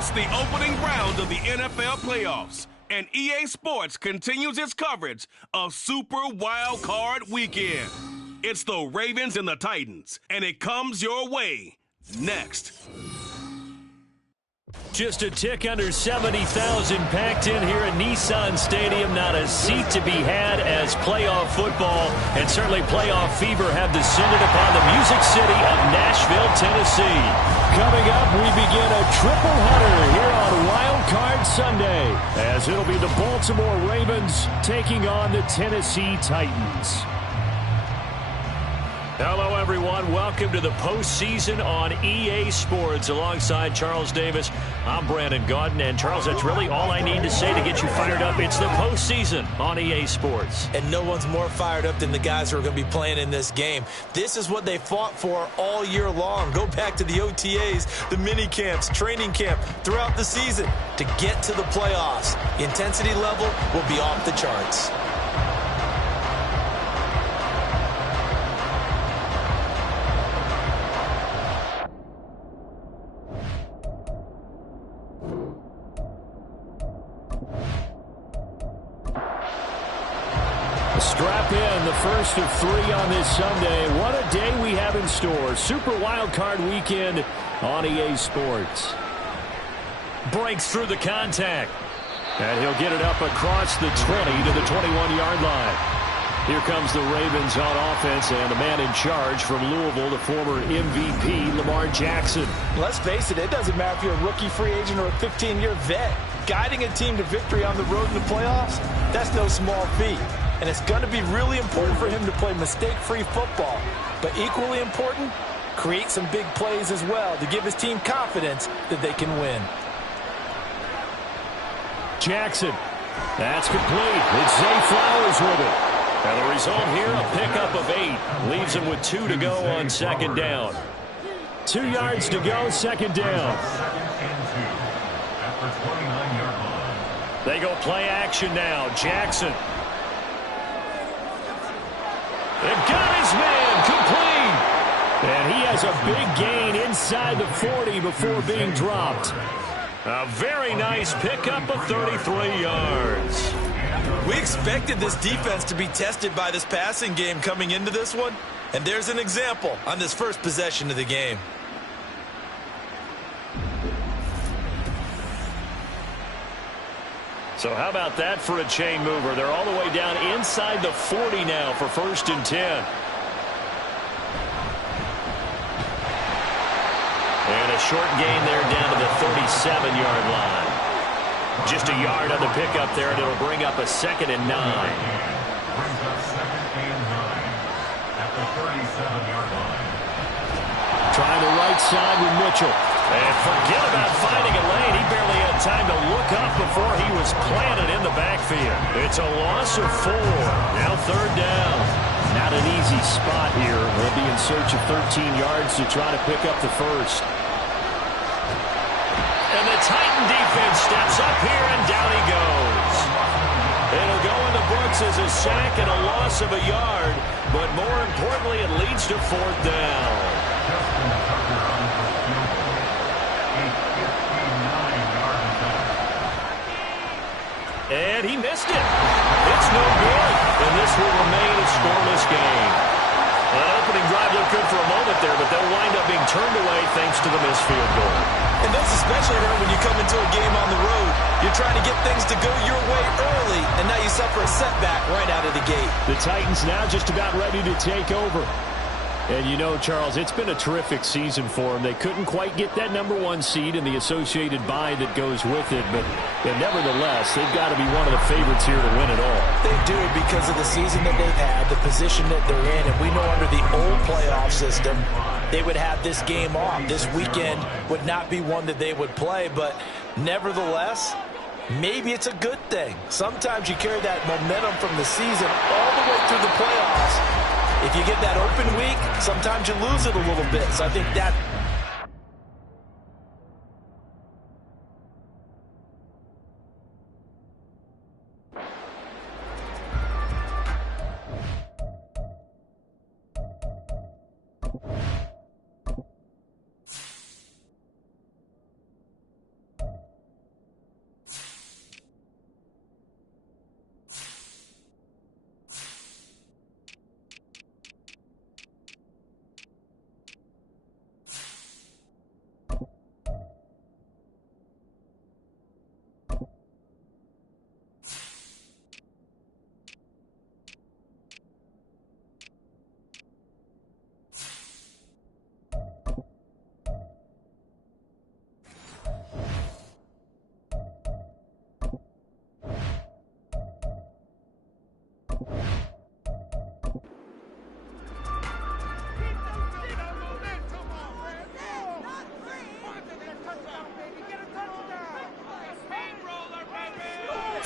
It's the opening round of the NFL playoffs, and EA Sports continues its coverage of Super Wildcard Weekend. It's the Ravens and the Titans, and it comes your way next. Just a tick under 70,000 packed in here at Nissan Stadium. Not a seat to be had as playoff football and certainly playoff fever have descended upon the music city of Nashville, Tennessee. Coming up, we begin a triple header here on Wild Card Sunday, as it'll be the Baltimore Ravens taking on the Tennessee Titans. Hello, everyone. Welcome to the postseason on EA Sports. Alongside Charles Davis, I'm Brandon Gaudin. And, Charles, that's really all I need to say to get you fired up. It's the postseason on EA Sports. And no one's more fired up than the guys who are going to be playing in this game. This is what they fought for all year long. Go back to the OTAs, the mini camps, training camp, throughout the season to get to the playoffs. The intensity level will be off the charts. Strap in, the first of three on this Sunday. What a day we have in store. Super Wildcard Weekend on EA Sports. Breaks through the contact. And he'll get it up across the 20 to the 21-yard line. Here comes the Ravens on offense, and the man in charge from Louisville, the former MVP, Lamar Jackson. Let's face it, it doesn't matter if you're a rookie free agent or a 15-year vet. Guiding a team to victory on the road in the playoffs, that's no small feat. And it's going to be really important for him to play mistake-free football. But equally important, create some big plays as well to give his team confidence that they can win. Jackson. That's complete. It's Zay Flowers with it. And the result here, a pickup of 8. Leaves him with 2 to go on second down. 2 yards to go, second down. They go play action now. Jackson. They've got his man complete. And he has a big gain inside the 40 before being dropped. A very nice pickup of 33 yards. We expected this defense to be tested by this passing game coming into this one. And there's an example on this first possession of the game. So how about that for a chain mover? They're all the way down inside the 40 now for 1st and 10. And a short gain there down to the 37-yard line. Just a yard on the pickup there, and it'll bring up a 2nd and 9. Brings up 2nd and 9 at the 37-yard line. Trying the right side with Mitchell. And forget about finding a lane. He barely had time to look up before he was planted in the backfield. It's a loss of 4. Now 3rd down. Not an easy spot here. They'll be in search of 13 yards to try to pick up the first. And the Titan defense steps up here, and down he goes. It'll go in the books as a sack and a loss of a yard, but more importantly, it leads to 4th down. Justin Tucker on the field goal. A 59-yard attempt. And he missed it. It's no good. And this will remain a scoreless game. That opening drive looked good for a moment there, but they'll wind up being turned away thanks to the missed field goal. And those especially hurt when you come into a game on the road. You're trying to get things to go your way early, and now you suffer a setback right out of the gate. The Titans now just about ready to take over. And you know, Charles, it's been a terrific season for them. They couldn't quite get that #1 seed and the associated bye that goes with it, but nevertheless, they've got to be one of the favorites here to win it all. They do, because of the season that they've had, the position that they're in, and we know under the old playoff system, they would have this game off. This weekend would not be one that they would play, but nevertheless, maybe it's a good thing. Sometimes you carry that momentum from the season all the way through the playoffs. If you get that open week, sometimes you lose it a little bit. So I think that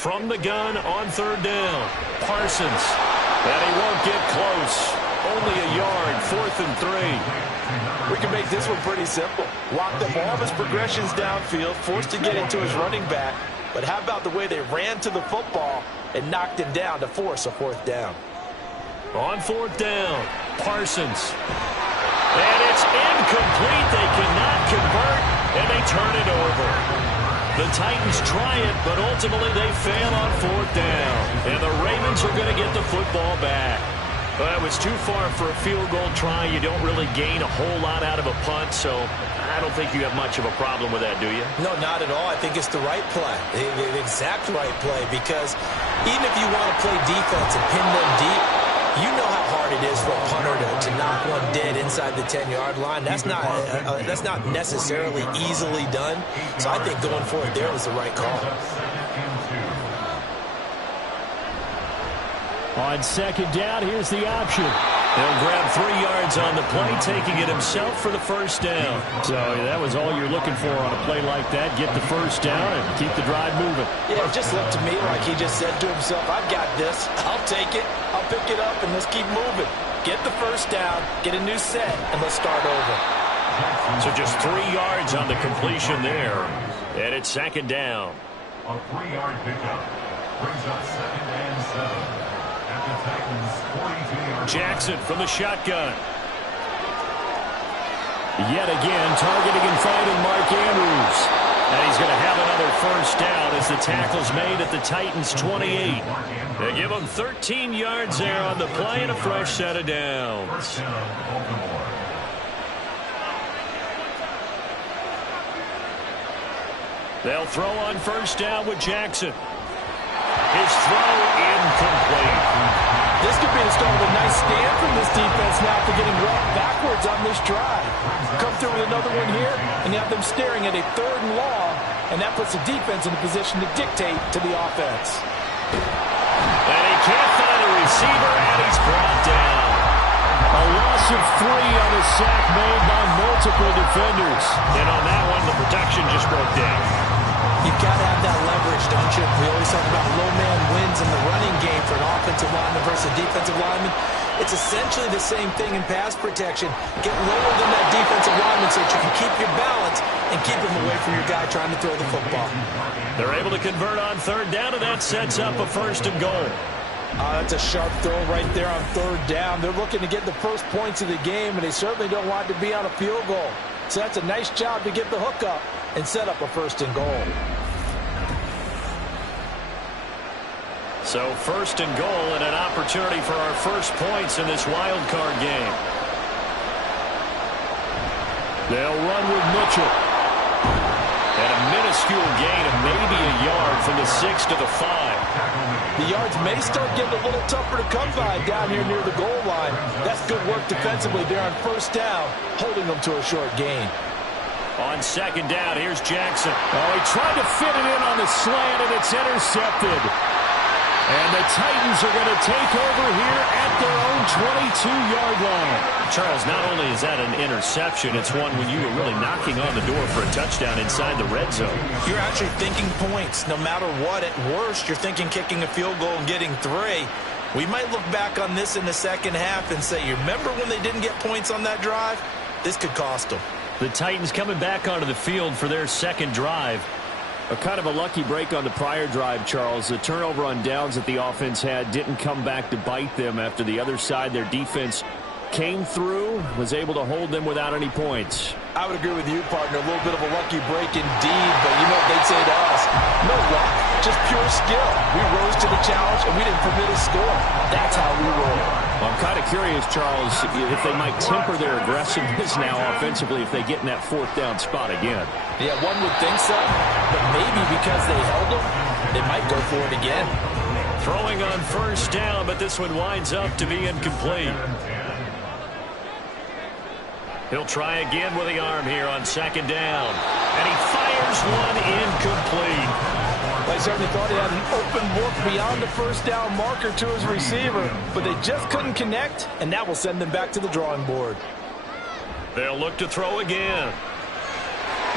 from the gun on third down. Parsons. And he won't get close. Only a yard, 4th and 3. We can make this one pretty simple. Locked up all of his progressions downfield, forced to get into his running back. But how about the way they ran to the football and knocked him down to force a 4th down? On 4th down, Parsons. And it's incomplete. They cannot convert, and they turn it over. The Titans try it, but ultimately they fail on 4th down. And the Ravens are going to get the football back. Well, it was too far for a field goal try. You don't really gain a whole lot out of a punt, so I don't think you have much of a problem with that, do you? No, not at all. I think it's the right play, the exact right play, because even if you want to play defense and pin them deep, you know how hard it is for a punter to knock one dead inside the 10-yard line. That's not necessarily easily done. So I think going for it there was the right call. On 2nd down, here's the option. He'll grab 3 yards on the play, taking it himself for the 1st down. So that was all you're looking for on a play like that. Get the 1st down and keep the drive moving. Yeah, it just looked to me like he just said to himself, I've got this. I'll take it. I'll pick it up, and let's keep moving. Get the 1st down, get a new set, and let's start over. So just 3 yards on the completion there. And it's 2nd down. A 3-yard pickup brings up 2nd and 7. At the Titans' 42-yard Jackson from the shotgun. Yet again, targeting and finding Mark Andrews. And he's going to have another 1st down as the tackle's made at the Titans' 28. They give him 13 yards there on the play and a fresh set of downs. They'll throw on 1st down with Jackson. His throw incomplete. This could be the start of a nice stand from this defense now for getting rocked backwards on this drive. Come through with another one here, and you have them staring at a 3rd and long, and that puts the defense in a position to dictate to the offense. And he can't find a receiver, and he's brought down. A loss of 3 on a sack made by multiple defenders. And on that one, the protection just broke down. You've got to have that leverage, don't you? We always talk about low man wins in the running game for an offensive lineman versus a defensive lineman. It's essentially the same thing in pass protection. Get lower than that defensive lineman so that you can keep your balance and keep him away from your guy trying to throw the football. They're able to convert on 3rd down, and that sets up a 1st and goal. That's a sharp throw right there on 3rd down. They're looking to get the first points of the game, and they certainly don't want to be on a field goal. So that's a nice job to get the hook up and set up a 1st and goal. So 1st and goal and an opportunity for our first points in this wild card game. They'll run with Mitchell. And a minuscule gain of maybe a yard from the 6 to the 5. The yards may start getting a little tougher to come by down here near the goal line. That's good work defensively there on 1st down, holding them to a short gain. On 2nd down, here's Jackson. Oh, he tried to fit it in on the slant, and it's intercepted. And the Titans are going to take over here at their own 22-yard line. Charles, not only is that an interception, it's one when you were really knocking on the door for a touchdown inside the red zone. You're actually thinking points. No matter what, at worst, you're thinking kicking a field goal and getting 3. We might look back on this in the 2nd half and say, you remember when they didn't get points on that drive? This could cost them. The Titans coming back onto the field for their 2nd drive. A kind of a lucky break on the prior drive, Charles. The turnover on downs that the offense had didn't come back to bite them after the other side. Their defense came through, was able to hold them without any points. I would agree with you, partner. A little bit of a lucky break indeed, but you know what they'd say to us? No luck, just pure skill. We rose to the challenge, and we didn't permit a score. That's how we roll. Well, I'm kind of curious, Charles, if they might temper their aggressiveness now offensively if they get in that 4th down spot again. Yeah, one would think so, but maybe because they held them, they might go for it again. Throwing on 1st down, but this one winds up to be incomplete. He'll try again with the arm here on 2nd down. And he fires one incomplete. I certainly thought he had an open look beyond the 1st down marker to his receiver, but they just couldn't connect, and that will send them back to the drawing board. They'll look to throw again.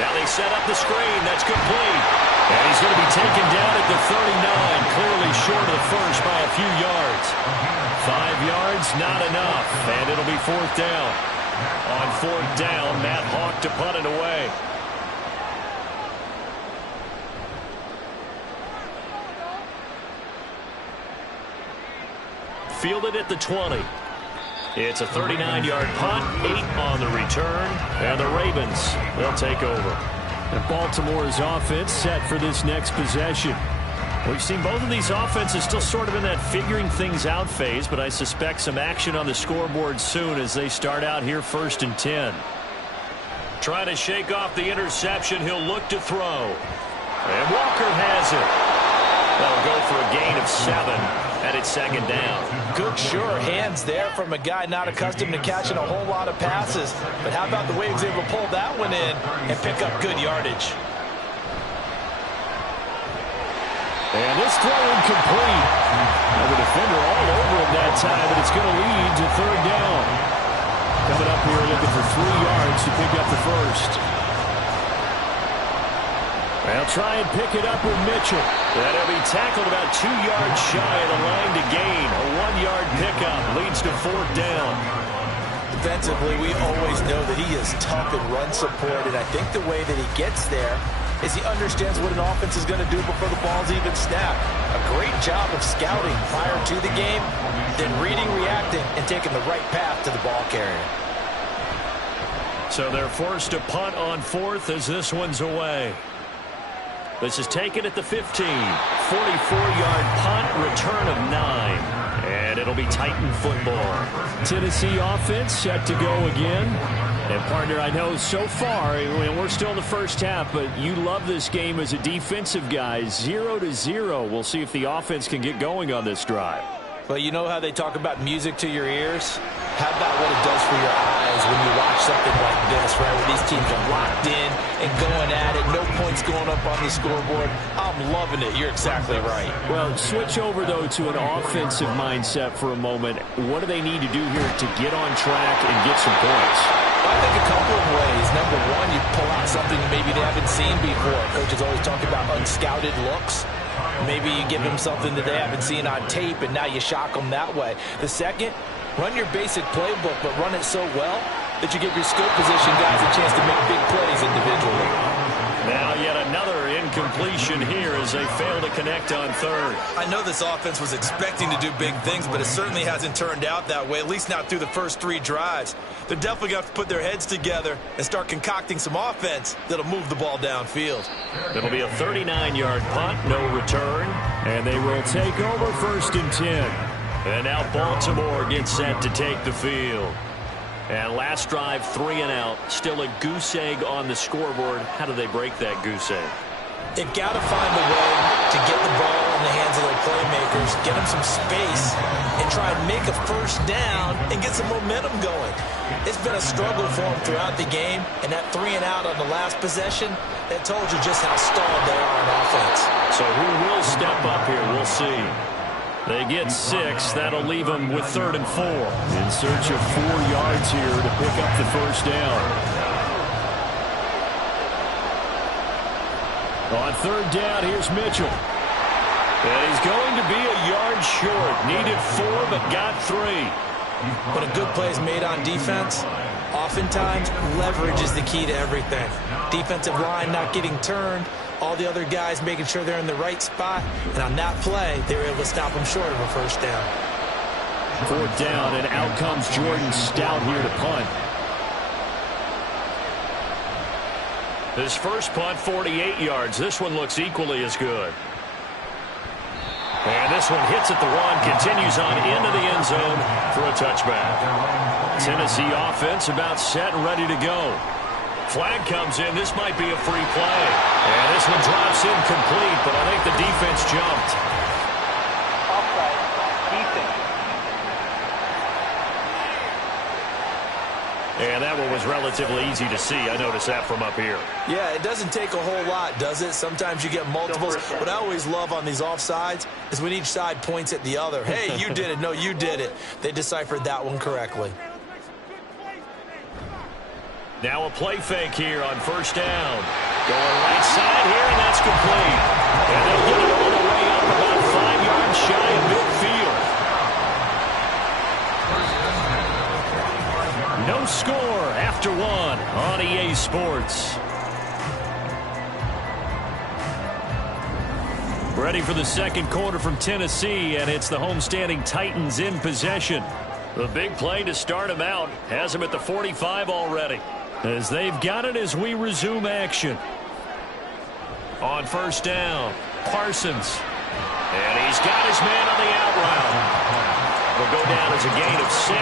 Now they set up the screen. That's complete. And he's going to be taken down at the 39. yards, not enough. And it'll be 4th down. On 4th down, Matt Hawk to punt it away. Fielded at the 20. It's a 39-yard punt, 8 on the return, and the Ravens, they'll take over. And Baltimore's offense set for this next possession. We've seen both of these offenses still sort of in that figuring things out phase, but I suspect some action on the scoreboard soon as they start out here 1st and 10. Trying to shake off the interception, he'll look to throw. And Walker has it. That'll go for a gain of 7, and it's 2nd down. Good, sure hands there from a guy not accustomed to catching a whole lot of passes. But how about the way he was able to pull that one in and pick up good yardage? And this throw incomplete. The defender all over him that time, but it's going to lead to 3rd down. Coming up here looking for 3 yards to pick up the first. They'll try and pick it up with Mitchell. That'll be tackled about 2 yards shy of the line to gain. A 1-yard pickup leads to 4th down. Defensively, we always know that he is tough in run support, and I think the way that he gets there is he understands what an offense is going to do before the ball's even snapped. A great job of scouting prior to the game, then reading, reacting, and taking the right path to the ball carrier. So they're forced to punt on 4th as this one's away. This is taken at the 15. 44-yard punt, return of 9. And it'll be Titan football. Tennessee offense set to go again. And, partner, I know so far, we're still in the first half, but you love this game as a defensive guy. 0-0. We'll see if the offense can get going on this drive. Well, you know how they talk about music to your ears? How about what it does for your eyes when you watch something like this, right, where these teams are locked in and going at it, no points going up on the scoreboard? I'm loving it. You're exactly right. Well, switch over, though, to an offensive mindset for a moment. What do they need to do here to get on track and get some points? I think a couple of ways. Number one, you pull out something maybe they haven't seen before. Coaches always talk about unscouted looks. Maybe you give them something that they haven't seen on tape, and now you shock them that way. The second, run your basic playbook, but run it so well that you give your skill position guys a chance to make big plays individually. Now yet another incompletion here as they fail to connect on 3rd. I know this offense was expecting to do big things, but it certainly hasn't turned out that way, at least not through the first 3 drives. They're definitely going to have to put their heads together and start concocting some offense that'll move the ball downfield. It'll be a 39-yard punt, no return. And they will take over 1st and 10. And now Baltimore gets set to take the field. And last drive, 3 and out. Still a goose egg on the scoreboard. How do they break that goose egg? They've got to find a way to get the ball in the hands of their playmakers, get them some space, and try and make a first down and get some momentum going. It's been a struggle for them throughout the game, and that 3 and out on the last possession, that told you just how stalled they are on offense. So who will step up here? We'll see. They get 6. That'll leave them with 3rd and 4. In search of 4 yards here to pick up the first down. On 3rd down, here's Mitchell. And he's going to be a yard short. Needed 4, but got 3. When a good play is made on defense, oftentimes leverage is the key to everything. Defensive line not getting turned, all the other guys making sure they're in the right spot, and on that play, they were able to stop them short of a first down. 4th down, and out comes Jordan Stout here to punt. His first punt, 48 yards. This one looks equally as good. And this one hits at the 1, continues on into the end zone for a touchback. Tennessee offense about set and ready to go. Flag comes in. This might be a free play. And this one drops incomplete, but I think the defense jumped. Offside. Defense. And that one was relatively easy to see. I noticed that from up here. Yeah, it doesn't take a whole lot, does it? Sometimes you get multiples. What I always love on these offsides is when each side points at the other. Hey, you did it. No, you did it. They deciphered that one correctly. Now a play fake here on 1st down. Going right side here, and that's complete. And they'll get it all the way up about 5 yards shy of midfield. Ready for the second quarter from Tennessee, and it's the homestanding Titans in possession. The big play to start him out has him at the 45 already, as they've got it as we resume action. On first down, Parsons. And he's got his man on the out route. It'll go down as a gain of 6,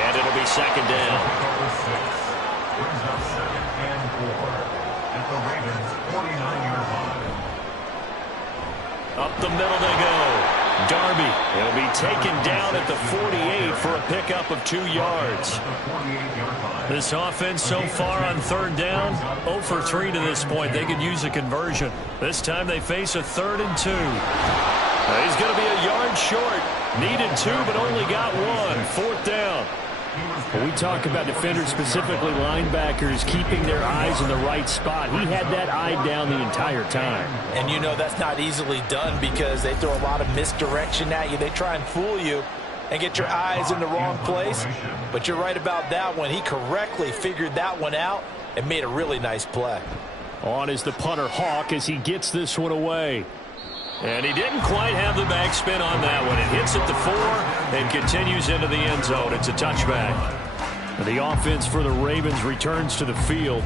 and it'll be second down. Brings up 2nd and 4 at the Ravens' 49-yard line. Up the middle they go. Darby, he'll be taken down at the 48 for a pickup of 2 yards. This offense so far on third down, 0 for 3 to this point. They could use a conversion. This time they face a 3rd and 2. He's going to be a yard short. Needed 2, but only got 1. 4th down. When we talk about defenders, specifically linebackers, keeping their eyes in the right spot, he had that eye down the entire time. And you know that's not easily done because they throw a lot of misdirection at you. They try and fool you and get your eyes in the wrong place. But you're right about that one. He correctly figured that one out and made a really nice play. On is the punter Hawk as he gets this one away. And he didn't quite have the backspin on that one. It hits at the 4 and continues into the end zone. It's a touchback. The offense for the Ravens returns to the field.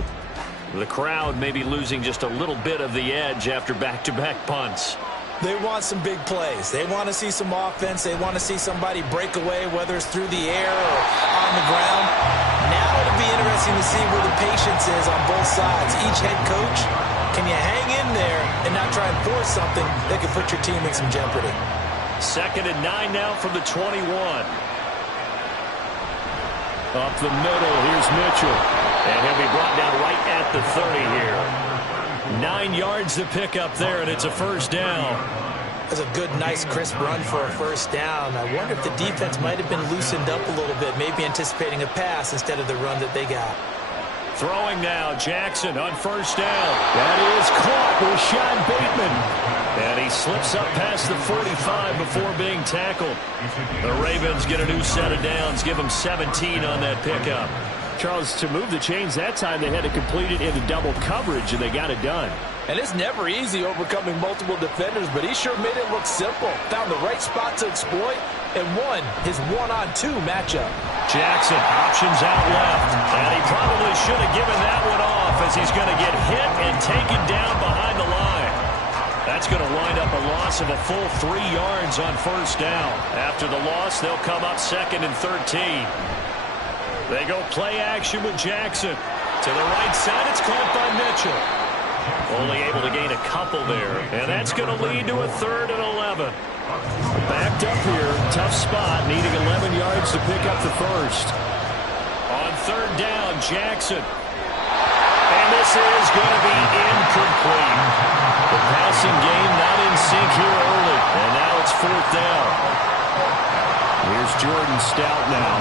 The crowd may be losing just a little bit of the edge after back-to-back punts. They want some big plays. They want to see some offense. They want to see somebody break away, whether it's through the air or on the ground. Now it'll be interesting to see where the patience is on both sides. Each head coach, can you hang in there and not try and force something that could put your team in some jeopardy? 2nd and 9 now from the 21. Up the middle, here's Mitchell. And he'll be brought down right at the 30 here. 9 yards to pick up there, and it's a first down. That's a good, nice, crisp run for a first down. I wonder if the defense might have been loosened up a little bit, maybe anticipating a pass instead of the run that they got. Throwing now, Jackson on first down. That is caught with Sean Bateman. And he slips up past the 45 before being tackled. The Ravens get a new set of downs, give them 17 on that pickup. Charles, to move the chains that time, they had to complete it into double coverage, and they got it done. And it's never easy overcoming multiple defenders, but he sure made it look simple. Found the right spot to exploit and won his 1-on-2 matchup. Jackson options out left, and he probably should have given that one off as he's going to get hit and taken down behind the line. That's going to wind up a loss of a full 3 yards on first down. After the loss, they'll come up 2nd and 13. They go play action with Jackson. To the right side, it's caught by Mitchell. Only able to gain a couple there, and that's going to lead to a 3rd and 11. Backed up here, tough spot, needing 11 yards to pick up the first. On 3rd down, Jackson. And this is going to be incomplete. The passing game not in sync here early, and now it's 4th down. Here's Jordan Stout now.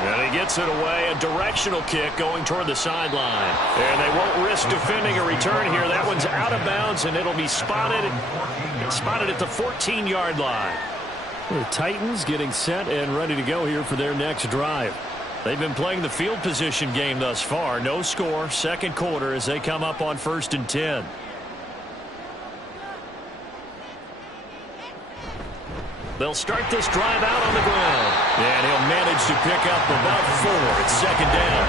And he gets it away, a directional kick going toward the sideline. And they won't risk defending a return here. That one's out of bounds, and it'll be spotted at the 14-yard line. The Titans getting set and ready to go here for their next drive. They've been playing the field position game thus far. No score, second quarter as they come up on 1st and 10. They'll start this drive out on the ground. And he'll manage to pick up about 4. It's 2nd down.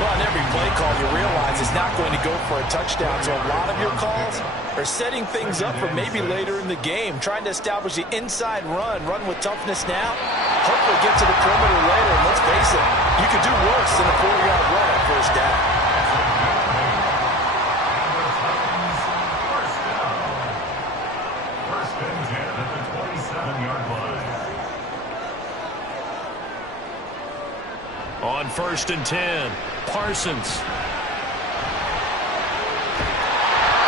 Well, on every play call, you realize it's not going to go for a touchdown. So a lot of your calls are setting things up for maybe later in the game, trying to establish the inside run with toughness now, hopefully get to the perimeter later. And let's face it, you could do worse than a 4-yard run on first down. On 1st and 10, Parsons.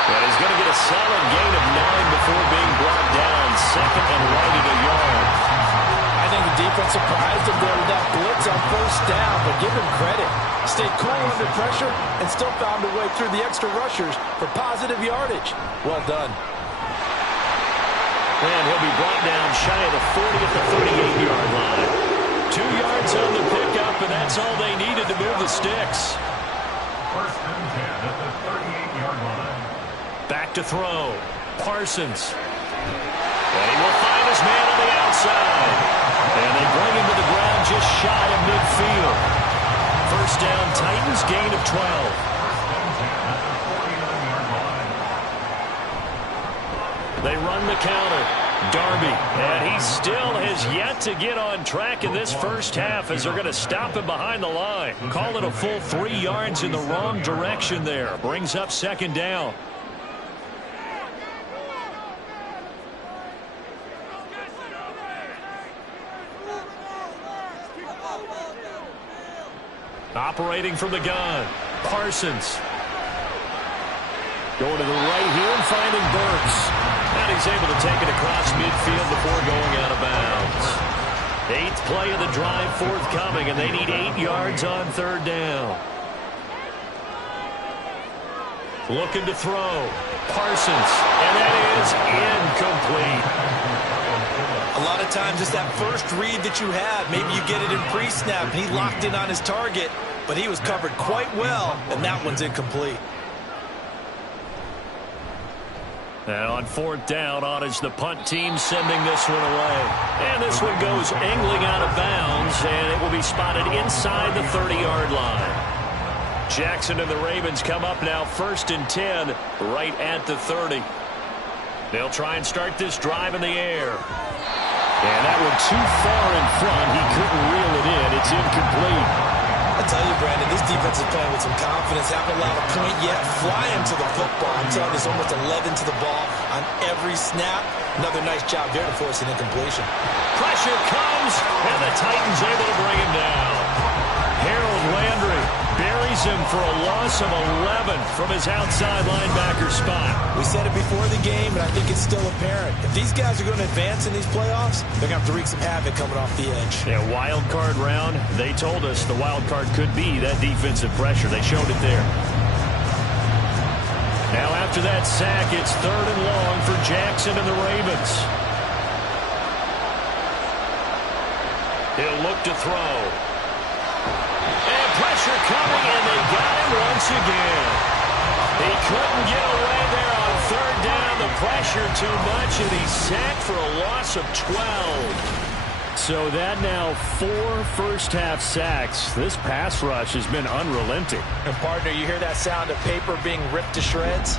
And he's going to get a solid gain of 9 before being brought down. 2nd and right at a yard. I think the defense surprised him there with that blitz on first down, but give him credit. Stayed cool under pressure and still found a way through the extra rushers for positive yardage. Well done. And he'll be brought down shy of the 40 at the 38-yard line. 2 yards on the pickup, and that's all they needed to move the sticks. First and 10 at the 38-yard line. Back to throw. Parsons. And he will find his man on the outside. And they bring him to the ground just shy of midfield. First down, Titans, gain of 12. First and 10 at the 49-yard line. They run the counter. Darby, and he still has yet to get on track in this first half as they're going to stop him behind the line. Call it a full 3 yards in the wrong direction there. Brings up second down. Operating from the gun, Parsons. Going to the right here and finding Burks. And he's able to take it across midfield before going out of bounds. 8th play of the drive forthcoming, and they need 8 yards on third down. Looking to throw. Parsons, and that is incomplete. A lot of times it's that first read that you have. Maybe you get it in pre-snap, and he locked in on his target, but he was covered quite well, and that one's incomplete. And on fourth down, on is the punt team sending this one away. And this one goes angling out of bounds, and it will be spotted inside the 30-yard line. Jackson and the Ravens come up now first and 10 right at the 30. They'll try and start this drive in the air. And that one too far in front. He couldn't reel it in. It's incomplete. I tell you, Brandon, this defense is playing with some confidence. Haven't allowed a point yet. Flying to the football. I'm telling you, there's almost 11 to the ball on every snap. Another nice job there to force an incompletion. Pressure comes, and the Titans able to bring him down. Harold Landry buries him for a loss of 11 from his outside linebacker spot. We said it before the game, and I think it's still apparent. If these guys are going to advance in these playoffs, they're going to have to wreak some havoc coming off the edge. Yeah, wild card round. They told us the wild card could be that defensive pressure. They showed it there. Now after that sack, it's third and long for Jackson and the Ravens. He'll look to throw. And pressure coming, and they got him once again. He couldn't get away there on third down. The pressure too much, and he's sacked for a loss of 12. So that now 4 first-half sacks. This pass rush has been unrelenting. And, partner, you hear that sound of paper being ripped to shreds?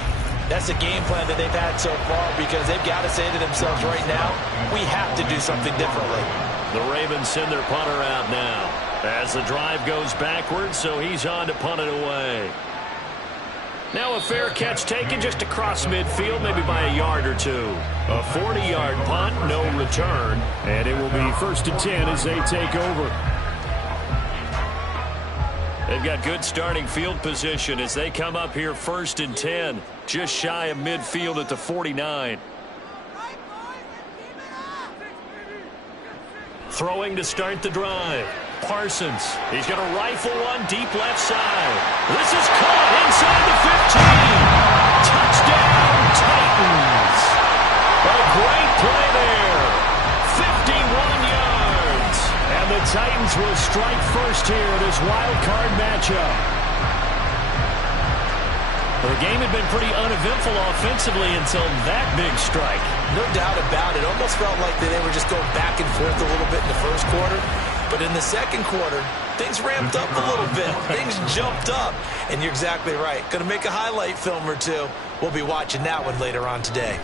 That's the game plan that they've had so far because they've got to say to themselves right now, we have to do something differently. The Ravens send their punter out now as the drive goes backwards, so he's on to punt it away. Now a fair catch taken just across midfield, maybe by a yard or two. A 40-yard punt, no return, and it will be first and 10 as they take over. They've got good starting field position as they come up here first and 10, just shy of midfield at the 49. Throwing to start the drive. Parsons. He's going to rifle one deep left side. This is caught inside the 15. Touchdown, Titans. A great play there. 51 yards. And the Titans will strike first here in this wild card matchup. The game had been pretty uneventful offensively until that big strike. No doubt about it. Almost felt like they were just going back and forth a little bit in the first quarter. But in the second quarter, things ramped up a little bit. Things jumped up. And you're exactly right. Going to make a highlight film or two. We'll be watching that one later on today.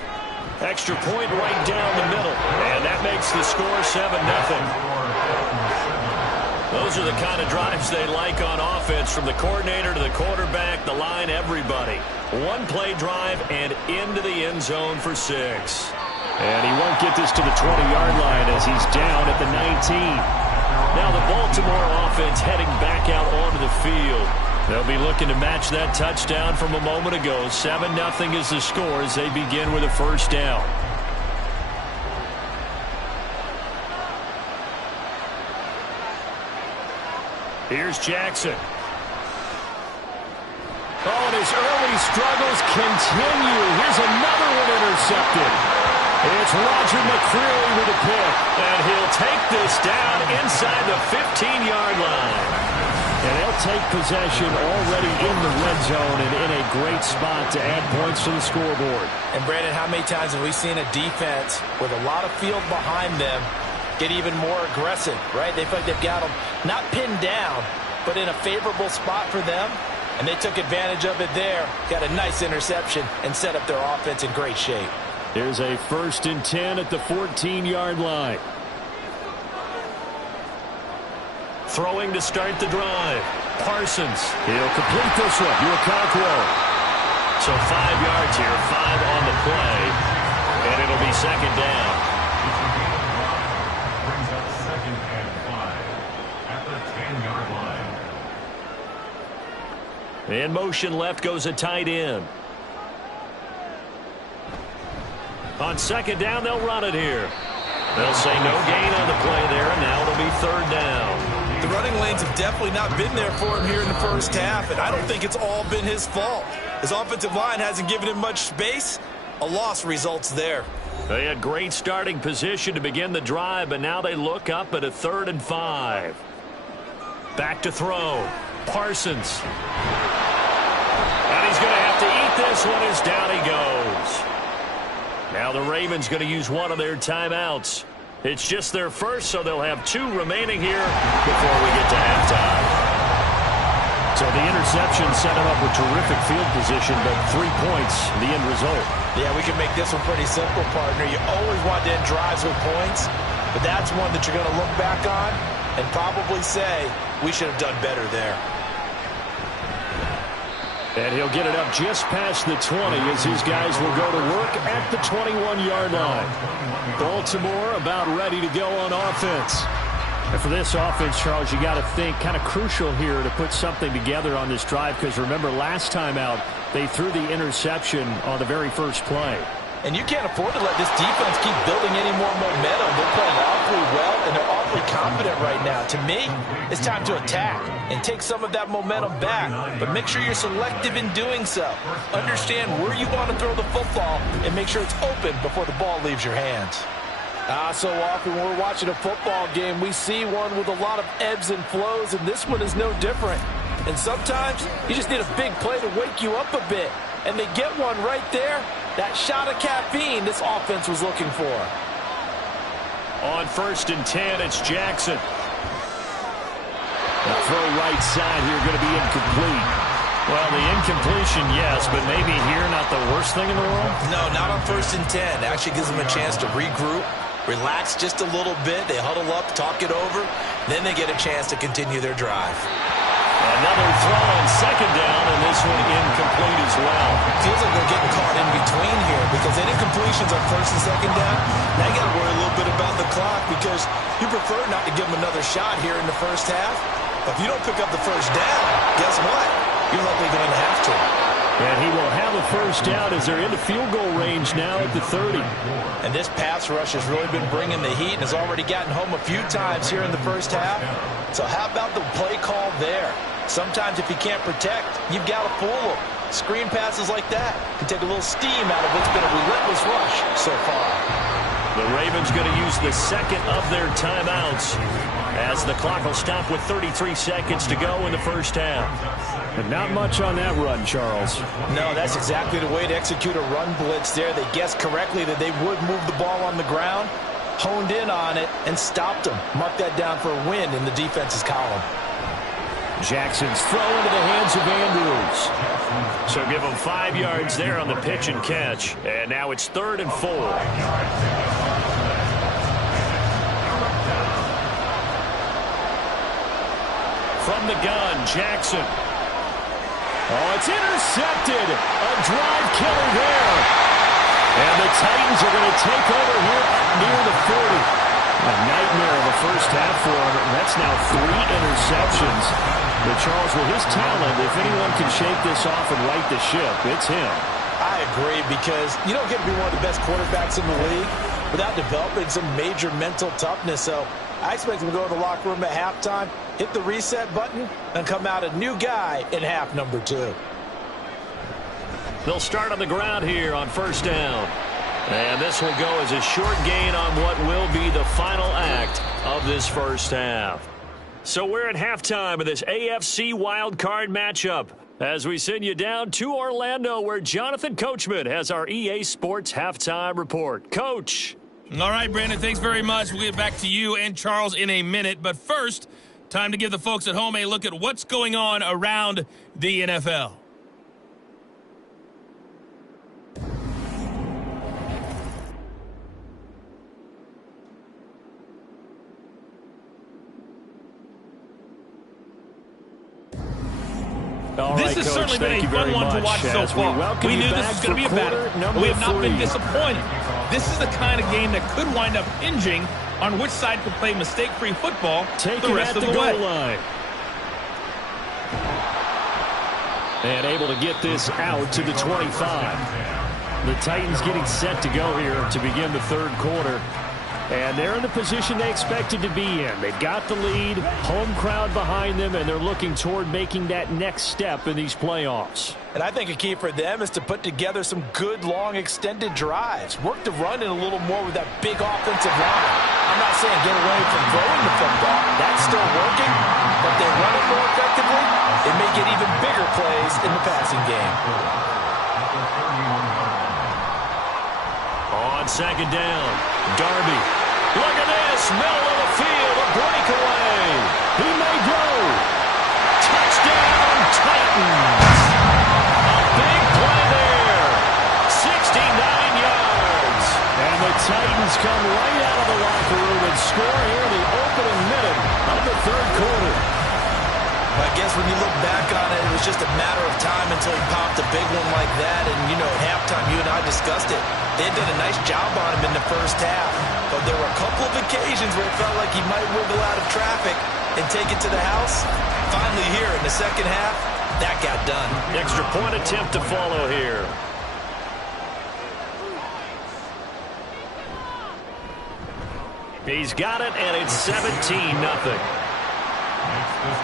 Extra point right down the middle. And that makes the score 7-0. Those are the kind of drives they like on offense, from the coordinator to the quarterback, the line, everybody. One-play drive and into the end zone for 6. And he won't get this to the 20-yard line as he's down at the 19. Now the Baltimore offense heading back out onto the field. They'll be looking to match that touchdown from a moment ago. 7-0 is the score as they begin with a first down. Here's Jackson. Oh, and his early struggles continue. Here's another one intercepted. It's Roger McCreary with a pick. And he'll take this down inside the 15-yard line. And they'll take possession already in the red zone and in a great spot to add points to the scoreboard. And, Brandon, how many times have we seen a defense with a lot of field behind them get even more aggressive, right? They feel like they've got them not pinned down, but in a favorable spot for them. And they took advantage of it there. Got a nice interception and set up their offense in great shape. Here's a 1st and 10 at the 14-yard line. Throwing to start the drive. Parsons. He'll complete this one. Yuakaquo. So 5 yards here, 5 on the play. And it'll be 2nd down. Brings up 2nd and 5 at the 10-yard line. In motion left goes a tight end. On 2nd down, they'll run it here. They'll say no gain on the play there, and now it'll be 3rd down. The running lanes have definitely not been there for him here in the first half, and I don't think it's all been his fault. His offensive line hasn't given him much space. A loss results there. They had great starting position to begin the drive, but now they look up at a 3rd and 5. Back to throw. Parsons. And he's going to have to eat this one as down he goes. Now the Ravens going to use one of their timeouts. It's just their first, so they'll have 2 remaining here before we get to halftime. So the interception set him up with terrific field position, but 3 points, the end result. Yeah, we can make this one pretty simple, partner. You always want to end drives with points, but that's one that you're going to look back on and probably say, we should have done better there. And he'll get it up just past the 20 as his guys will go to work at the 21-yard line. Baltimore about ready to go on offense. And for this offense, Charles, you got to think kind of crucial here to put something together on this drive, because remember last time out they threw the interception on the very first play. And you can't afford to let this defense keep building any more momentum. They're playing awfully well, and they're awfully confident right now. To me, it's time to attack and take some of that momentum back. But make sure you're selective in doing so. Understand where you want to throw the football and make sure it's open before the ball leaves your hands. So often when we're watching a football game, we see one with a lot of ebbs and flows, and this one is no different. And sometimes you just need a big play to wake you up a bit. And they get one right there. That shot of caffeine this offense was looking for. On 1st and 10, it's Jackson. The throw right side here going to be incomplete. Well, the incompletion, yes, but maybe here not the worst thing in the world? No, not on 1st and 10. It actually gives them a chance to regroup, relax just a little bit. They huddle up, talk it over. Then they get a chance to continue their drive. Another throw on 2nd down, and this one incomplete as well. Feels like they're getting caught in between here because any completions on 1st and 2nd down, now you got to worry a little bit about the clock because you prefer not to give them another shot here in the first half. But if you don't pick up the 1st down, guess what? You're likely going to have to. And he will have a 1st down as they're into field goal range now at the 30. And this pass rush has really been bringing the heat and has already gotten home a few times here in the first half. So how about the play call there? Sometimes if you can't protect, you've got to fool them. Screen passes like that can take a little steam out of what's been a relentless rush so far. The Ravens going to use the 2nd of their timeouts as the clock will stop with 33 seconds to go in the first half. And not much on that run, Charles. No, that's exactly the way to execute a run blitz there. They guessed correctly that they would move the ball on the ground, honed in on it, and stopped them. Mark that down for a win in the defense's column. Jackson's throw into the hands of Andrews. So give him 5 yards there on the pitch and catch. And now it's 3rd and 4. From the gun, Jackson. Oh, it's intercepted. A drive killer there. And the Titans are going to take over here near the 40. A nightmare of a first half for him. That's now 3 interceptions. But Charles, with his talent, if anyone can shake this off and right the ship, it's him. I agree, because you don't get to be one of the best quarterbacks in the league without developing some major mental toughness. So I expect him to go to the locker room at halftime, hit the reset button, and come out a new guy in half number 2. They'll start on the ground here on 1st down. And this will go as a short gain on what will be the final act of this first half. So we're at halftime of this AFC Wildcard matchup as we send you down to Orlando where Jonathan Coachman has our EA Sports Halftime Report. Coach. All right, Brandon, thanks very much. We'll get back to you and Charles in a minute. But first, time to give the folks at home a look at what's going on around the NFL. This has certainly been a fun one to watch so far. We knew this was going to be a battle, but we have not been disappointed. This is the kind of game that could wind up hinging on which side could play mistake-free football the rest of the way. Line. And able to get this out to the 25. The Titans getting set to go here to begin the third quarter. And they're in the position they expected to be in. They've got the lead, home crowd behind them, and they're looking toward making that next step in these playoffs. And I think a key for them is to put together some good, long, extended drives. Work the run in a little more with that big offensive line. I'm not saying get away from throwing the football. That's still working, but they run it more effectively. They may get even bigger plays in the passing game. On second down, Darby. Look at this, middle of the field, a breakaway. He may go. Touchdown, Titans. A big play there. 69 yards. And the Titans come right out of the locker room and score here in the opening minute of the third quarter. I guess when you look back on it, it was just a matter of time until he popped a big one like that. And, you know, at halftime, you and I discussed it. They had done a nice job on him in the first half. But there were a couple of occasions where it felt like he might wiggle out of traffic and take it to the house. Finally here in the second half, that got done. Extra point attempt to follow here. He's got it, and it's 17-0.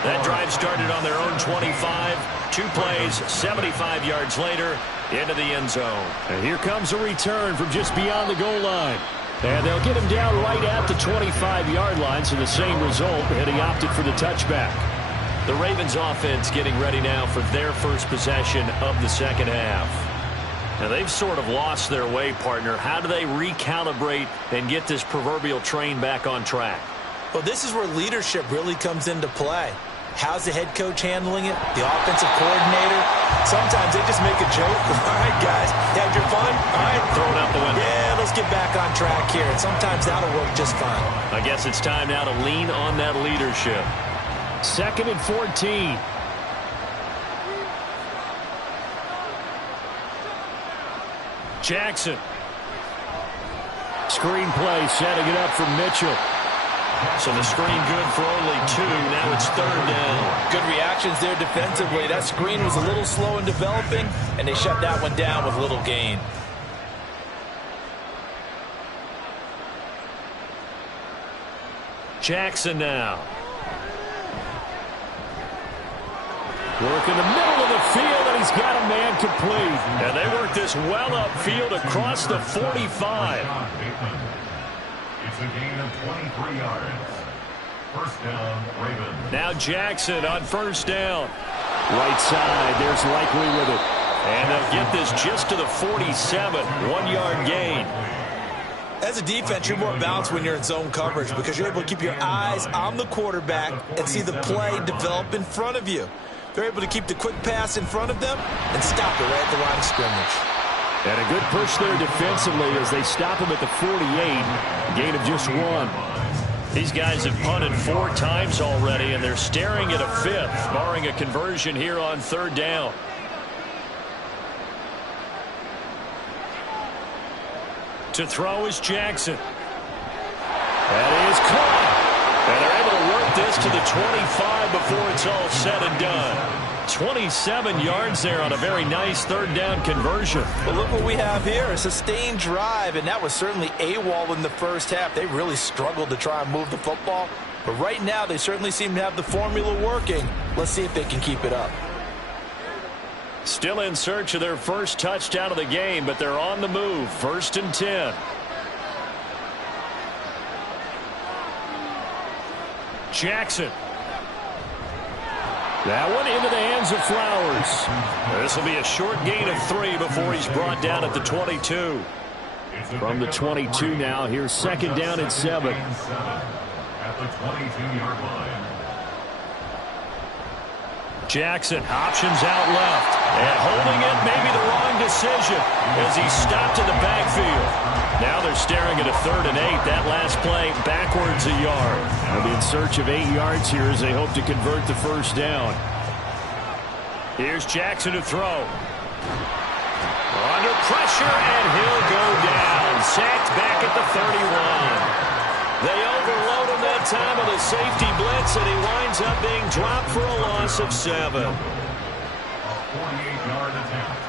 That drive started on their own 25. 2 plays, 75 yards later, into the end zone. And here comes a return from just beyond the goal line. And they'll get him down right at the 25-yard line, so the same result, and he opted for the touchback. The Ravens offense getting ready now for their first possession of the second half. Now, they've sort of lost their way, partner. How do they recalibrate and get this proverbial train back on track? Well, this is where leadership really comes into play. How's the head coach handling it? The offensive coordinator? Sometimes they just make a joke. All right, guys, had your fun? All right. Throw it out the window. Yeah, let's get back on track here. And sometimes that'll work just fine. I guess it's time now to lean on that leadership. 2nd and 14. Jackson. Screen play, setting it up for Mitchell. So the screen good for only 2. Now it's 3rd down. Good reactions there defensively. That screen was a little slow in developing, and they shut that one down with little gain. Jackson now. Work in the middle of the field, and he's got a man complete. And they work this well upfield across the 45. It's a gain of 23 yards. First down, Ravens. Now Jackson on first down. Right side, there's Likely with it. And they'll get this just to the 47. 1-yard gain. As a defense, you're more balanced when you're in zone coverage because you're able to keep your eyes on the quarterback and see the play develop in front of you. They're able to keep the quick pass in front of them and stop it right at the line of scrimmage. And a good push there defensively as they stop him at the 48. Gain of just 1. These guys have punted 4 times already, and they're staring at a 5th, barring a conversion here on 3rd down. To throw is Jackson. That is caught. And they're able to work this to the 25 before it's all said and done. 27 yards there on a very nice 3rd down conversion. But look what we have here, a sustained drive, and that was certainly AWOL in the first half. They really struggled to try and move the football. But right now, they certainly seem to have the formula working. Let's see if they can keep it up. Still in search of their first touchdown of the game, but they're on the move. 1st and 10. Jackson. That one into the hands of Flowers. This will be a short gain of 3 before he's brought down at the 22. From the 22 now, here's second down and 7. At the 22-yard line. Jackson options out left. And holding it, maybe the wrong decision as he stopped in the backfield. Now they're staring at a 3rd and 8. That last play backwards a yard. They'll be in search of 8 yards here as they hope to convert the first down. Here's Jackson to throw. Under pressure, and he'll go down. Sacked back at the 31. They overload him that time with a safety blitz, and he winds up being dropped for a loss of 7. A 48-yard attempt.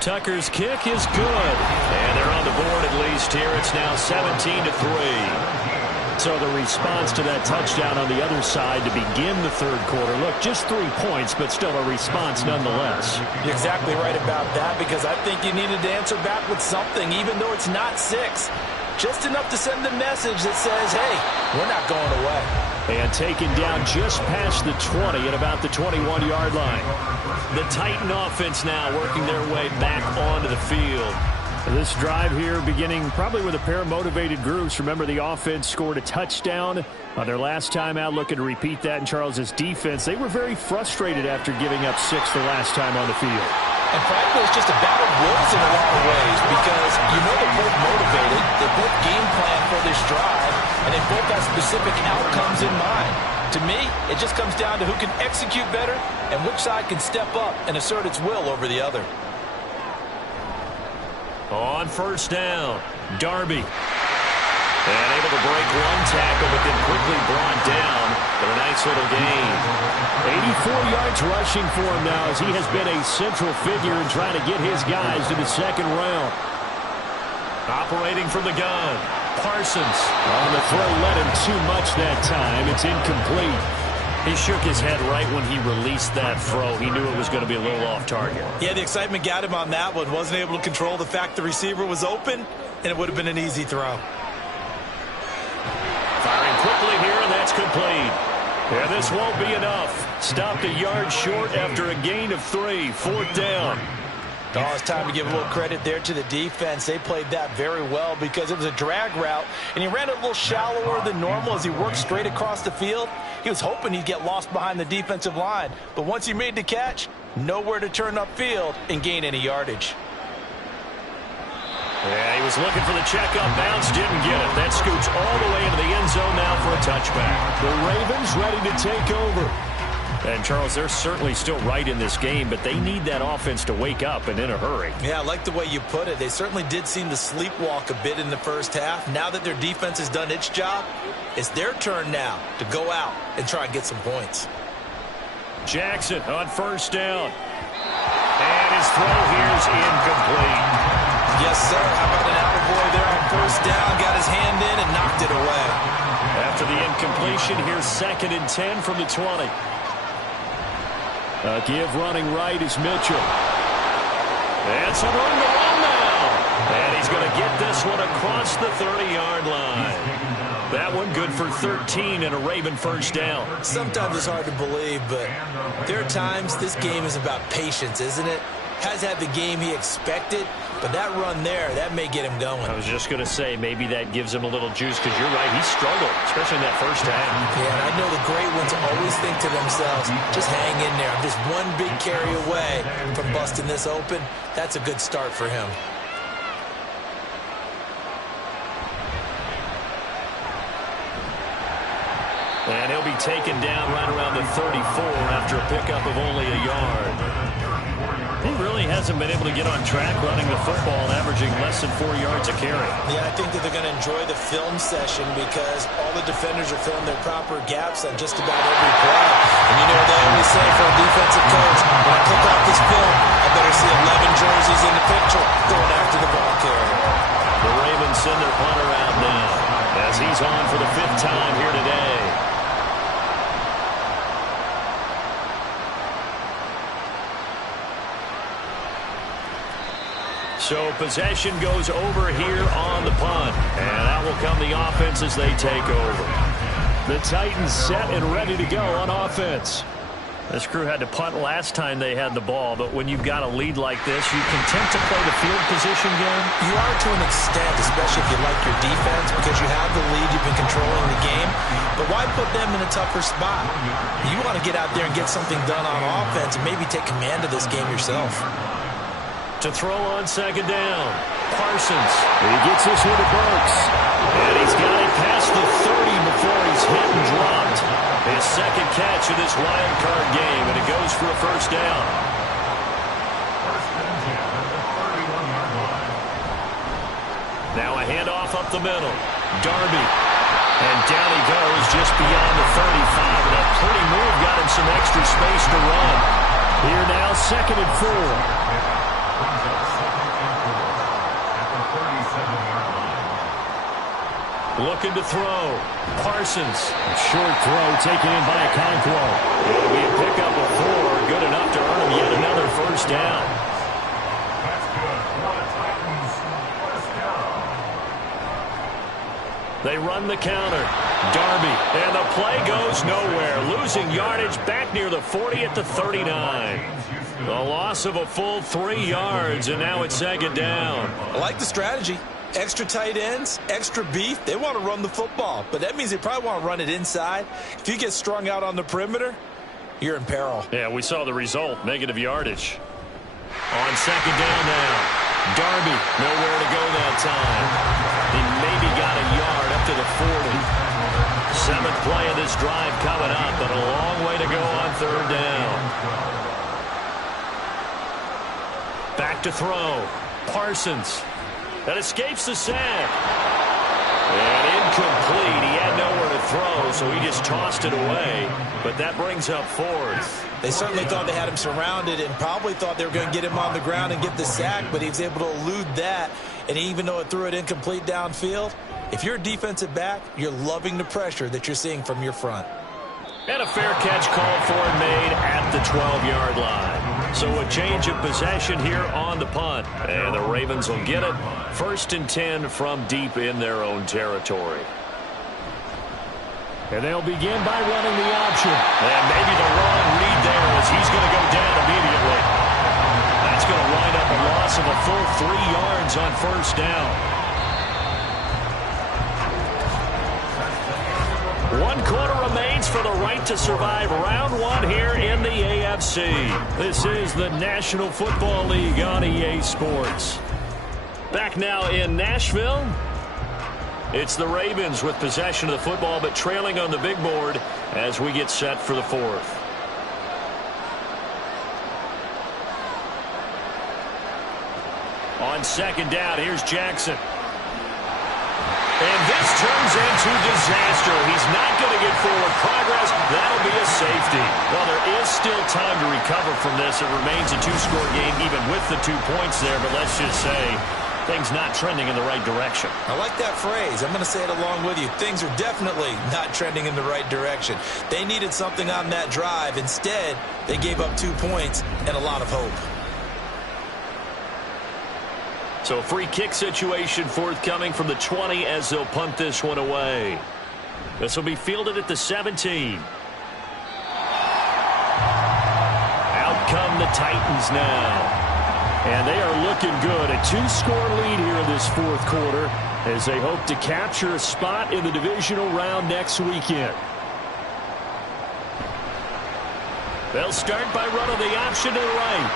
Tucker's kick is good. And they're on the board at least here. It's now 17-3. So the response to that touchdown on the other side to begin the third quarter. Look, just 3 points, but still a response nonetheless. You're exactly right about that, because I think you needed to answer back with something, even though it's not 6. Just enough to send a message that says, hey, we're not going away. And taken down just past the 20 at about the 21-yard line. The Titan offense now working their way back onto the field. This drive here beginning probably with a pair of motivated groups. Remember, the offense scored a touchdown on their last time out, looking to repeat that in Charles's defense. They were very frustrated after giving up 6 the last time on the field. And frankly, it's just a battle of wills in a lot of ways, because you know they're both motivated, they both game plan for this drive, and they both have specific outcomes in mind. To me, it just comes down to who can execute better and which side can step up and assert its will over the other. On first down, Darby. And able to break one tackle, but then quickly brought down for a nice little gain. 84 yards rushing for him now, as he has been a central figure in trying to get his guys to the second round. Operating from the gun, Parsons. On the throw, let him too much that time. It's incomplete. He shook his head right when he released that throw. He knew it was going to be a little off target. Yeah, the excitement got him on that one. Wasn't able to control the fact the receiver was open, and it would have been an easy throw. Firing quickly here, and that's complete. And this won't be enough. Stopped a yard short after a gain of 3. 4th down. Oh, it's time to give a little credit there to the defense. They played that very well, because it was a drag route, and he ran a little shallower than normal as he worked straight across the field. He was hoping he'd get lost behind the defensive line, but once he made the catch, nowhere to turn upfield and gain any yardage. Yeah, he was looking for the check-up bounce, didn't get it. That scoots all the way into the end zone now for a touchback. The Ravens ready to take over. And, Charles, they're certainly still right in this game, but they need that offense to wake up and in a hurry. Yeah, I like the way you put it. They certainly did seem to sleepwalk a bit in the first half. Now that their defense has done its job, it's their turn now to go out and try and get some points. Jackson on first down. And his throw here's incomplete. Yes, sir. How about an attaboy there on first down? Got his hand in and knocked it away. After the incompletion, here's 2nd and 10 from the 20. A give running right is Mitchell. And some room to run now. And he's going to get this one across the 30-yard line. That one good for 13 and a Raven first down. Sometimes it's hard to believe, but there are times this game is about patience, isn't it? Has had the game he expected, but that run there, that may get him going. I was just going to say, maybe that gives him a little juice, because you're right, he struggled, especially in that first half. Yeah, and I know the great ones always think to themselves, just hang in there. I'm just one big carry away from busting this open. That's a good start for him. And he'll be taken down right around the 34 after a pickup of only a yard. He really hasn't been able to get on track running the football, averaging less than 4 yards a carry. Yeah, I think that they're going to enjoy the film session, because all the defenders are filling their proper gaps on just about every play. And you know what they always say for a defensive coach, when I click off this film, I better see 11 jerseys in the picture going after the ball carrier. The Ravens send their punter out now, as he's on for the 5th time here today. So possession goes over here on the punt. And out will come the offense as they take over. The Titans set and ready to go on offense. This crew had to punt last time they had the ball, but when you've got a lead like this, you content to play the field position game? You are to an extent, especially if you like your defense, because you have the lead, you've been controlling the game. But why put them in a tougher spot? You want to get out there and get something done on offense and maybe take command of this game yourself. To throw on second down, Parsons. He gets this one to Burks. And he's got it past the 30 before he's hit and dropped. His second catch of this wild card game, and it goes for a first down. Now a handoff up the middle. Darby. And down he goes just beyond the 35. And that pretty move got him some extra space to run. Here now, 2nd and 4. Looking to throw. Parsons. A short throw taken in by Okonkwo. It'll be a pickup of 4. Good enough to earn him yet another first down. They run the counter. Darby. And the play goes nowhere. Losing yardage back near the 40 at the 39. The loss of a full 3 yards, and now it's 2nd down. I like the strategy. Extra tight ends, extra beef. They want to run the football, but that means they probably want to run it inside. If you get strung out on the perimeter, you're in peril. Yeah, we saw the result, negative yardage. On 2nd down now. Darby, nowhere to go that time. He maybe got a yard up to the 40. 7th play of this drive coming up, but a long way to go on 3rd down. Back to throw. Parsons. That escapes the sack. And incomplete. He had nowhere to throw, so he just tossed it away. But that brings up 4th. They certainly thought they had him surrounded and probably thought they were going to get him on the ground and get the sack, but he was able to elude that. And even though it threw it incomplete downfield, if you're a defensive back, you're loving the pressure that you're seeing from your front. And a fair catch called for and made at the 12-yard line. So a change of possession here on the punt. And the Ravens will get it. 1st and 10 from deep in their own territory. And they'll begin by running the option. And maybe the wrong read there as he's going to go down immediately. That's going to wind up a loss of a full 3 yards on 1st down. 1 quarter remains for the right to survive round 1 here in the AFC. This is the National Football League on EA Sports. Back now in Nashville. It's the Ravens with possession of the football, but trailing on the big board as we get set for the 4th. On 2nd down, here's Jackson. And this turns into disaster. He's not going to get forward progress. That'll be a safety. Well, there is still time to recover from this. It remains a 2-score game even with the 2 points there, but let's just say things not trending in the right direction. I like that phrase. I'm going to say it along with you. Things are definitely not trending in the right direction. They needed something on that drive. Instead, they gave up 2 points and a lot of hope. So a free kick situation forthcoming from the 20 as they'll punt this one away. This will be fielded at the 17. Out come the Titans now. And they are looking good. A 2-score lead here in this 4th quarter as they hope to capture a spot in the divisional round next weekend. They'll start by running the option to the right.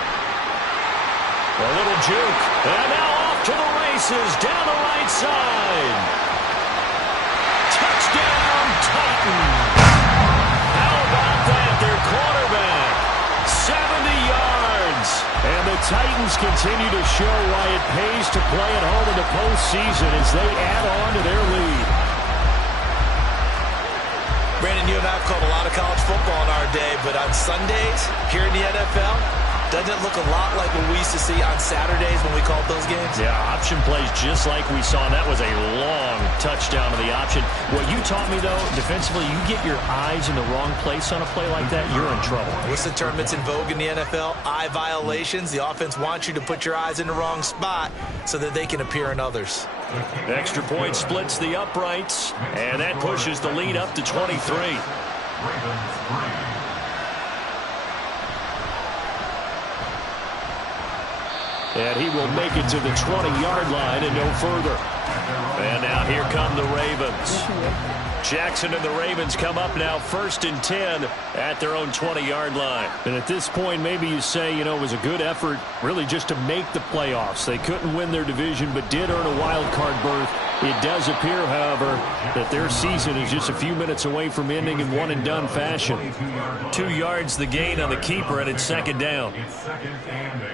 A little juke. And now off to the races down the right side. Touchdown, Titans. How about that? Their quarterback. 70 yards. And the Titans continue to show why it pays to play at home in the postseason as they add on to their lead. Brandon, you and I have called a lot of college football in our day, but on Sundays here in the NFL, doesn't it look a lot like what we used to see on Saturdays when we called those games? Yeah, option plays just like we saw. That was a long touchdown to the option. What you taught me, though, defensively, you get your eyes in the wrong place on a play like that, you're in trouble. What's the term that's in vogue in the NFL? Eye violations. The offense wants you to put your eyes in the wrong spot so that they can appear in others. Extra point splits the uprights, and that pushes the lead up to 23. And he will make it to the 20-yard line and no further. And now here come the Ravens. Jackson and the Ravens come up now 1st and 10 at their own 20-yard line. And at this point, maybe you say, it was a good effort really just to make the playoffs. They couldn't win their division but did earn a wild card berth. It does appear, however, that their season is just a few minutes away from ending in one-and-done fashion. 2 yards the gain on the keeper, and it's 2nd down. It's 2nd and 8.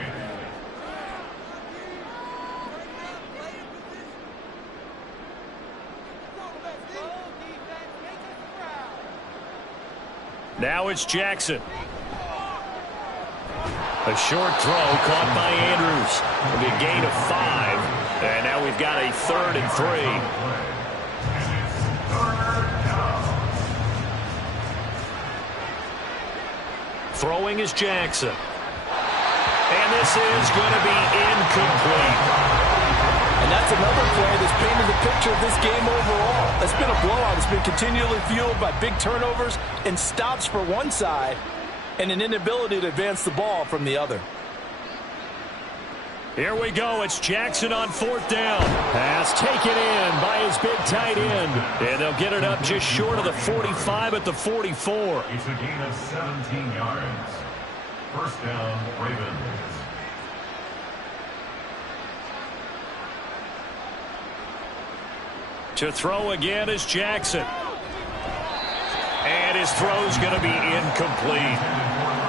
Now it's Jackson. A short throw caught by Andrews. It'll be a gain of 5. And now we've got a 3rd and 3. Throwing is Jackson. And this is going to be incomplete. And that's another play that's painted the picture of this game overall. It's been a blowout. It's been continually fueled by big turnovers and stops for one side and an inability to advance the ball from the other. Here we go. It's Jackson on 4th down. Pass taken in by his big tight end. And they'll get it up just short of the 45 at the 44. It's a gain of 17 yards. 1st down, Ravens. To throw again is Jackson. And his throw's going to be incomplete.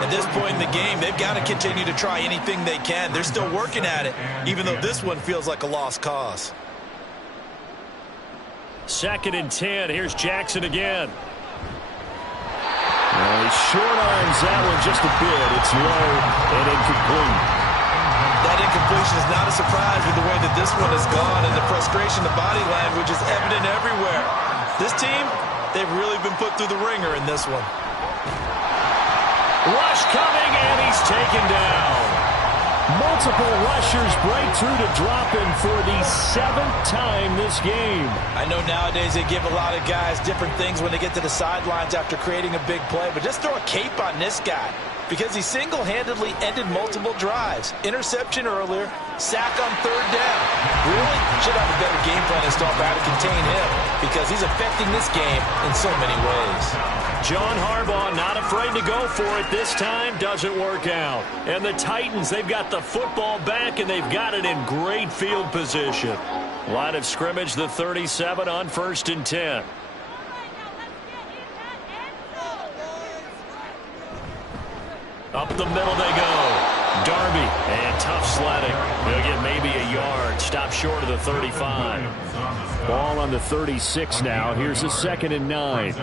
At this point in the game, they've got to continue to try anything they can. They're still working at it, even though this one feels like a lost cause. 2nd and 10. Here's Jackson again. He short arms that one just a bit. It's low and incomplete. That incompletion is not a surprise with the way that this one has gone, and the frustration, the body language is evident everywhere. This team, they've really been put through the ringer in this one. Rush coming, and he's taken down. Multiple rushers break through to drop him for the 7th time this game. I know nowadays they give a lot of guys different things when they get to the sidelines after creating a big play, but just throw a cape on this guy, because he single-handedly ended multiple drives. Interception earlier, sack on 3rd down. Really should have a better game plan installed for how to contain him, because he's affecting this game in so many ways. John Harbaugh not afraid to go for it this time. Doesn't work out. And the Titans, they've got the football back, and they've got it in great field position. Line of scrimmage, the 37 on 1st and 10. Up the middle they go. Darby, and tough sledding. They'll get maybe a yard. Stop short of the 35. Ball on the 36 now. Here's a 2nd and 9.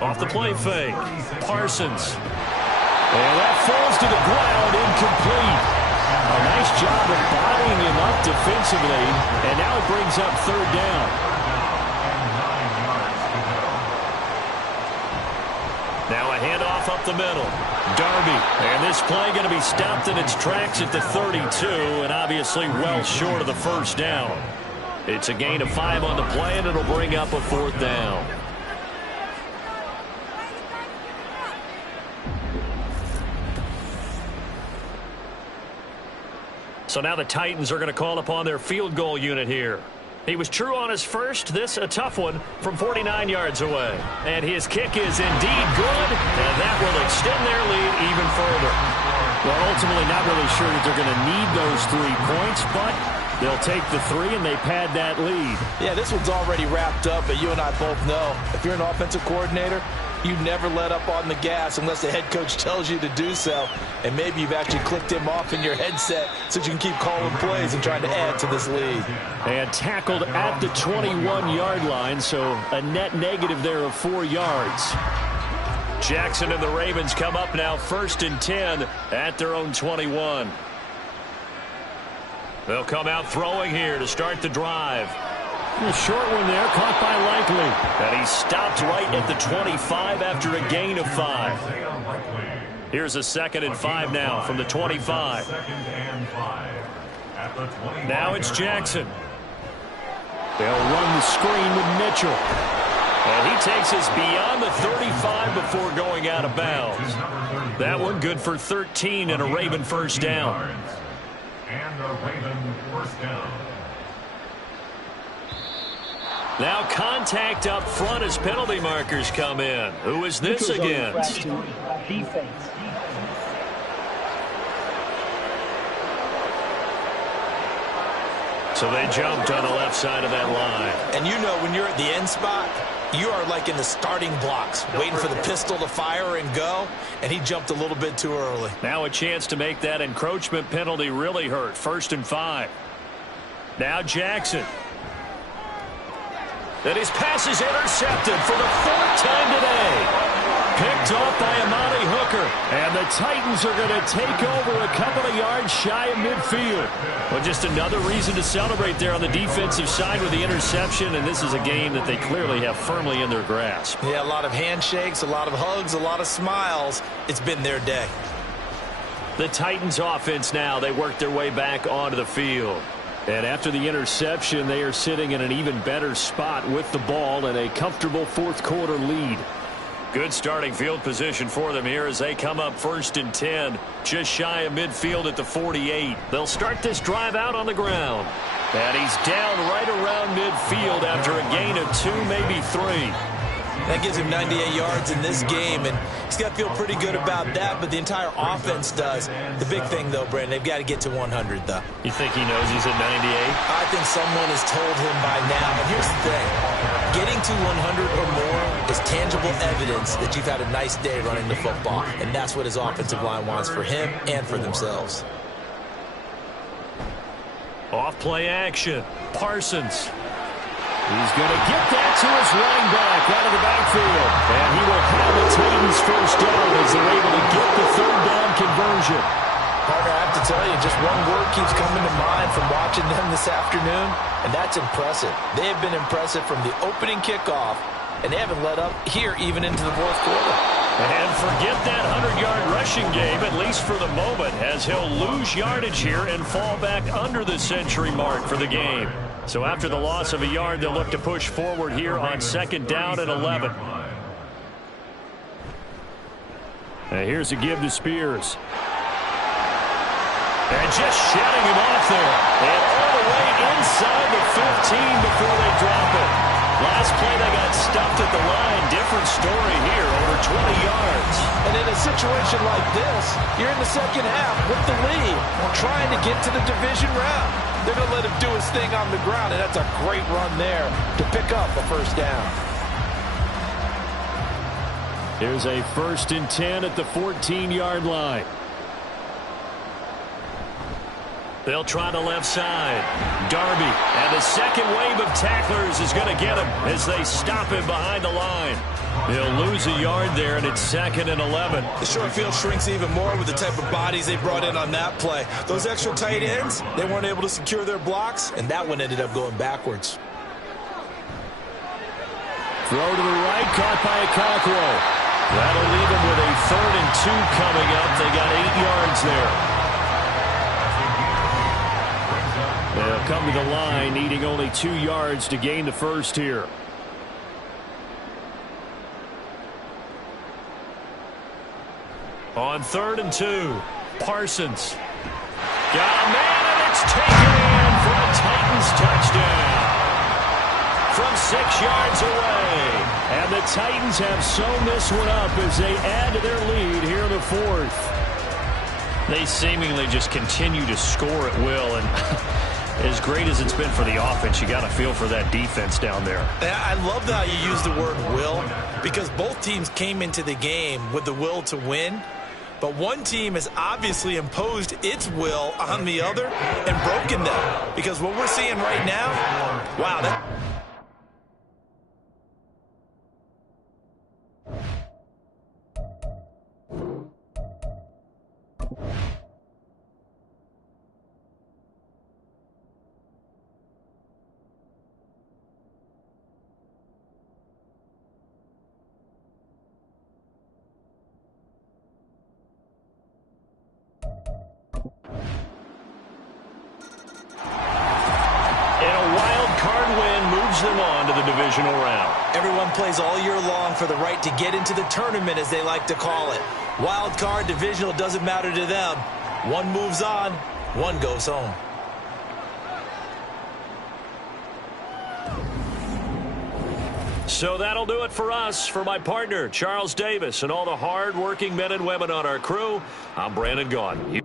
Off the play fake. Parsons. And that falls to the ground, incomplete. A nice job of bodying him up defensively. And now it brings up 3rd down. Now a handoff up the middle. Darby. And this play going to be stopped in its tracks at the 32, and obviously well short of the 1st down. It's a gain of 5 on the play, and it'll bring up a 4th down. So now the Titans are going to call upon their field goal unit here. He was true on his first. This a tough one from 49 yards away. And his kick is indeed good, and that will extend their lead even further. Well, ultimately not really sure that they're going to need those 3 points, but they'll take the 3 and they pad that lead. Yeah, this one's already wrapped up, but you and I both know if you're an offensive coordinator, you never let up on the gas unless the head coach tells you to do so. And maybe you've actually clicked him off in your headset so you can keep calling plays and trying to add to this lead. And tackled at the 21-yard line, so a net negative there of 4 yards. Jackson and the Ravens come up now 1st and 10 at their own 21. They'll come out throwing here to start the drive. A short one there, caught by Likely. And he stopped right at the 25 after a gain of 5. Here's a 2nd and 5 now from the 25. Now it's Jackson. They'll run the screen with Mitchell. And he takes us beyond the 35 before going out of bounds. That one good for 13 and a Raven first down. And a Raven first down. Now contact up front as penalty markers come in. Who is this against? Defense. So they jumped on the left side of that line. And you know when you're at the end spot, you are like in the starting blocks, waiting for the pistol to fire and go, and he jumped a little bit too early. Now a chance to make that encroachment penalty really hurt. 1st and 5. Now Jackson. And his pass is intercepted for the 4th time today. Picked off by Amani Hooker. And the Titans are going to take over a couple of yards shy of midfield. Well, just another reason to celebrate there on the defensive side with the interception, and this is a game that they clearly have firmly in their grasp. Yeah, a lot of handshakes, a lot of hugs, a lot of smiles. It's been their day. The Titans offense now, they work their way back onto the field. And after the interception, they are sitting in an even better spot with the ball and a comfortable 4th quarter lead. Good starting field position for them here as they come up 1st and 10, just shy of midfield at the 48. They'll start this drive out on the ground. And he's down right around midfield after a gain of 2, maybe 3. That gives him 98 yards in this game, and he's got to feel pretty good about that, but the entire offense does. The big thing, though, Brandon, they've got to get to 100, though. You think he knows he's at 98? I think someone has told him by now. And here's the thing. Getting to 100 or more is tangible evidence that you've had a nice day running the football, and that's what his offensive line wants for him and for themselves. Off play action. Parsons. He's going to get that to his running back out of the backfield. And he will have the Titans first down as they're able to get the 3rd down conversion. Partner, I have to tell you, just one word keeps coming to mind from watching them this afternoon, and that's impressive. They have been impressive from the opening kickoff, and they haven't let up here even into the 4th quarter. And forget that 100-yard rushing game, at least for the moment, as he'll lose yardage here and fall back under the century mark for the game. So after the loss of a yard, they'll look to push forward here on 2nd down and 11. And here's a give to Spears. And just shutting him off there. And all the way inside the 15 before they drop it. Last play, they got stuffed at the line. Different story here, over 20 yards. And in a situation like this, you're in the 2nd half with the lead, trying to get to the division round. They're going to let him do his thing on the ground, and that's a great run there to pick up a 1st down. Here's a 1st and 10 at the 14-yard line. They'll try the left side. Darby, and the second wave of tacklers is going to get him as they stop him behind the line. They'll lose a yard there, and it's 2nd and 11. The short field shrinks even more with the type of bodies they brought in on that play. Those extra tight ends, they weren't able to secure their blocks, and that one ended up going backwards. Throw to the right, caught by Okonkwo. That'll leave them with a 3rd and 2 coming up. They got 8 yards there. They'll come to the line, needing only 2 yards to gain the first here. On 3rd and 2, Parsons. Got a man, and it's taken in for a Titans touchdown. From 6 yards away. And the Titans have sewn this one up as they add to their lead here in the 4th. They seemingly just continue to score at will, and as great as it's been for the offense, you got to feel for that defense down there. I love how you use the word will, because both teams came into the game with the will to win, but one team has obviously imposed its will on the other and broken them, because what we're seeing right now, wow, that them on to the divisional round. Everyone plays all year long for the right to get into the tournament, as they like to call it. Wild card, divisional, doesn't matter to them. One moves on, one goes home. So that'll do it for us. For my partner, Charles Davis, and all the hard-working men and women on our crew, I'm Brandon Gaudin.